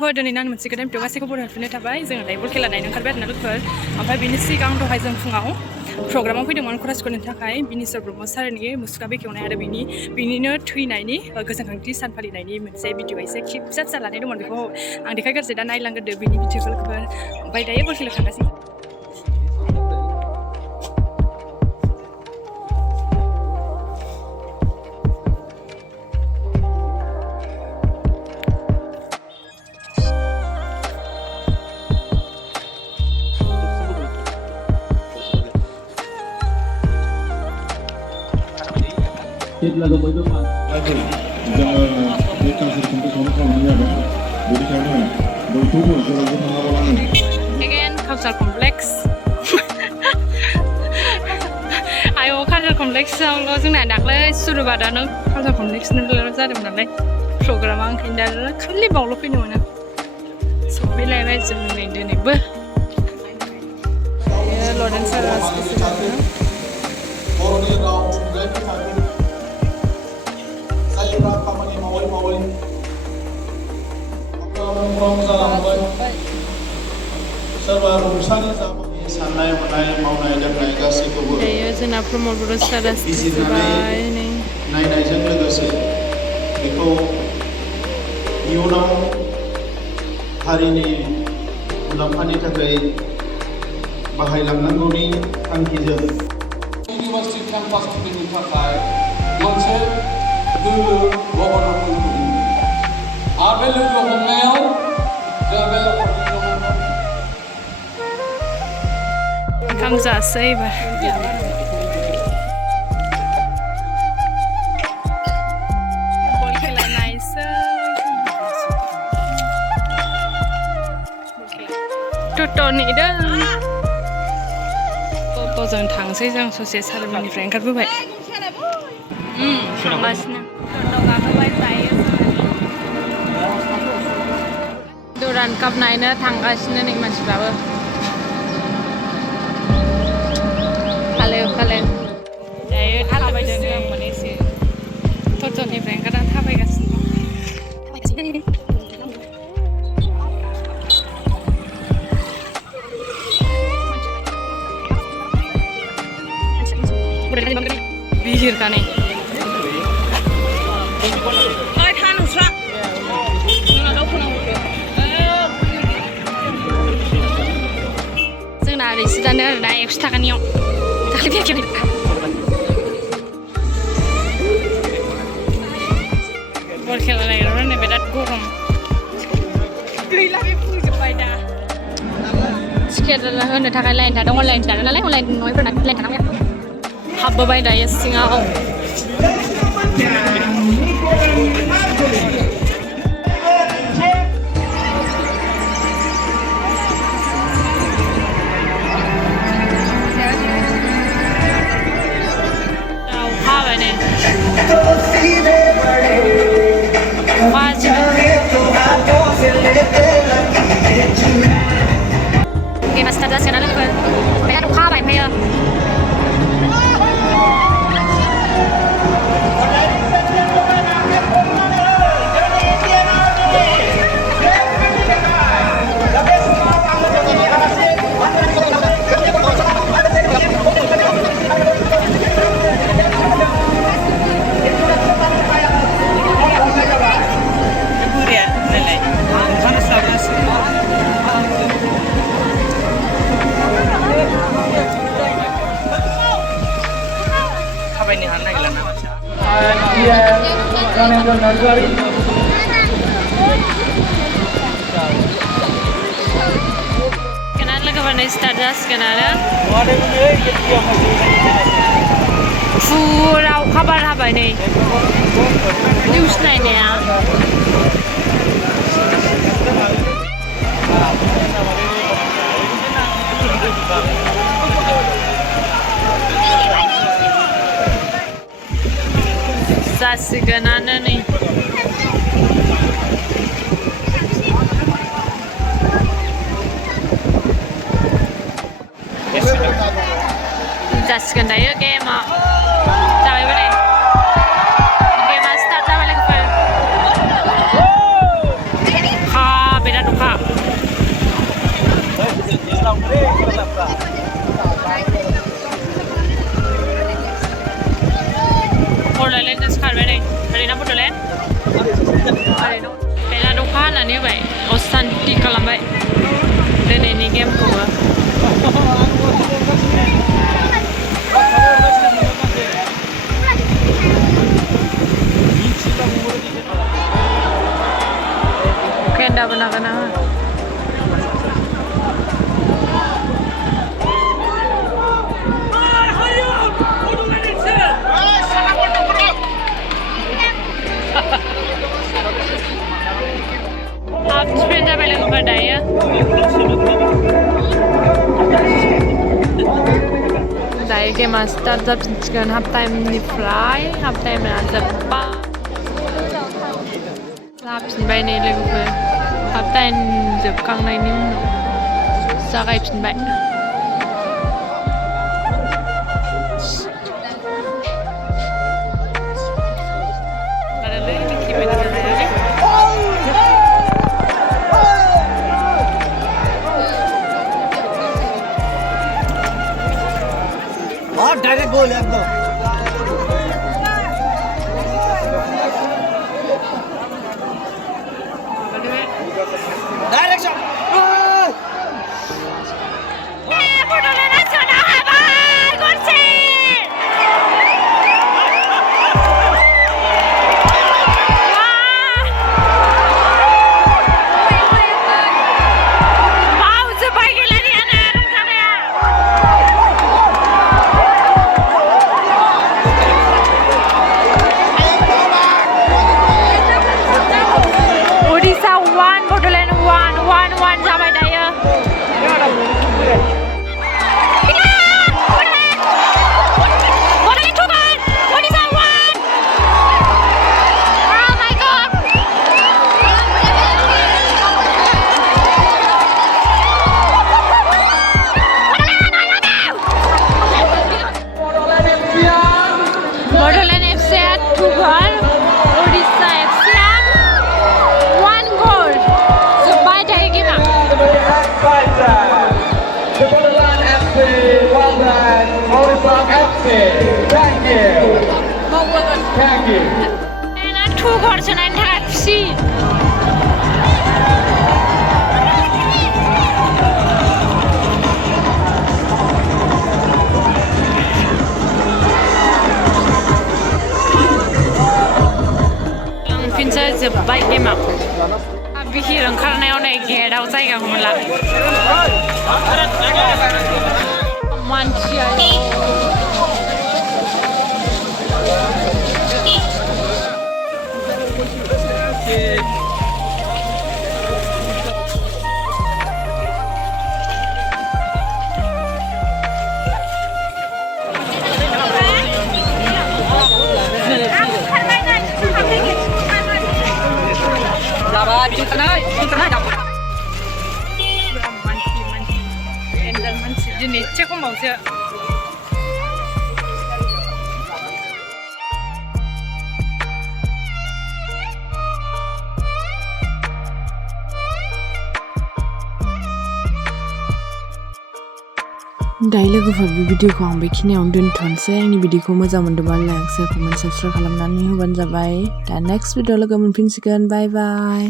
लोगोफोर दिनै आं मोनसे गोदान भिडिअ गासैखौबो बरायफिननो थाबाय जोङो दायो बल खेला नायनो ओंखारबाय आरोना लोगोफोर ओमफ्राय बिनि सिगां दहाय जों फुङाव प्रग्रामाव फैदोंमोन खरासखरनि थाखाय बिनिसर ब्रह्म सारनि मुसुखा बेखेवनाय आरो बिनिनो थैनायनि गोसोखांथि सान फालिनायनि मोनसे भिडिअ एसे क्लिप फिसा फिसा लानाय दंमोन बेखौ आं देखायगारसै दा नायलांग्रोदो बिनि भिडिअखौ लोगोफोर ओमफ्राय दायो बल खेला थांगासिनो जेब्लाबो बयबो जोङो बे कालसारखौ संनो खालामनाय जादों बेनिखायनो बयखौबो जेरावबो थाङाब्लानो again cultural complex आयो cultural complex-आवल' जोंना दाख्लै सुरुबादानो cultural complex-निल' जादोंमोन नालाय प्रग्रामा ओंखायनो दा खालि बावल' फैनो मोनो सफैलायबाय जों नै दिनैबो लरेन्स सारा बर'नि राव थुनलाइनि थाखो जायफ्रा खामानि मावै मावै मुंख्लं जालांबाय सोरबा रुंसारि जाबाय साननाय हनाय मावनाय दांनाय गासैखौबो जोंना प्रमद बर' सारा बिजिरनानै नायनायजों लोगोसे बेखौ इयुनाव हारिनि मुलाम्फानि थाखाय बाहायलांनांगौनि थांखिजों इउनिभार्सिटि केम्पास खुलिनो थाखाय मोनसे लोगो बहनखौ आरो बे लोगो हमनायाव जों बे ओंखाम जासै एबार बल खेला नायसै टट' नेदों टट'जों थांसै जों ससे सारिमनिफ्राय ओंखारबोबाय थांगासिनो टट' गाखोबाय दायो दुरान्ड काप नायनो थांगासिनो नै मानसिफ्राबो खालाय दायो थाबायदों आं माने एसे टट'निफ्राय ओंखारनानै थाबायगासिनो बिहिरखा नै जोंना रिसिटानो आरोना 100 थाखानियाव दाख्लै फैयाखै बल खेला नायग्राफोरनो बिराद गरम गैला बे फैजोब्बाय दा टिकेट होनो थाखाय लाइन थादों अनलाइन थादों नालाय अनलाइन नङैफोरना लाइन थानांगौ हाबबोबाय दायो सिङाव हाबाय नै गेमा स्टार्ट जासिगोन ना लोगोफोर बिराद अखा हाबाय ओमफ्रायो Kenal logofoरनि स्टार्ट जासिगोन आरो फुरा अखा बार हाबाय नै निउस नायनाया जासिगोनानो नै जासिगोन दायो गेमा जाबायबो नै गेमा स्टार्ट जाबाय लोगोफोर हा बिराद Bodoland just खारबाय नै ओरैना Bodoland ओरैनो बेला दखा होनानै होबाय असान्ति खालामबाय दिनैनि गेमखौबो Kenda benar-benar. Half sprint apa lagi pada ya? Dari game master start sekian half time di fly, half time ada apa? Laapsinबाय नै लोगोफोर हाफ टाइम जोबखांनायनि उनाव जागायफिनबाय डायरेक्ट गोल एकदम direction Odisha 1, Bodoland 1, 1-1 sampai daya. Bodoland 2 kan? Odisha 1. Oh my god. Bodoland FC 2 goal. Odisha FC 1 goal. So bye dari game. Bodoland FC, Bodoland, Odisha FC. Thank you. Thank you. Enak 2 goal senang FC. फिनसो जोब्बाय गेमा बिहिर ओंखारनायाव नै गेटआव जायगाखौ मोनला मानसिया दिनै एसे खमावसो दायो लोगोफोर बे भिडिअखौ आं बेखिनियावनो दोनथ'नोसै आंनि भिडिअखौ मोजां मोनदोंबा लाइक शेयार कमेन्ट साबस्क्राइब खालामनानै होबानो जाबाय दा नेक्स्ट भिडिअ लोगो मोनफिनसिगोन बाय बाय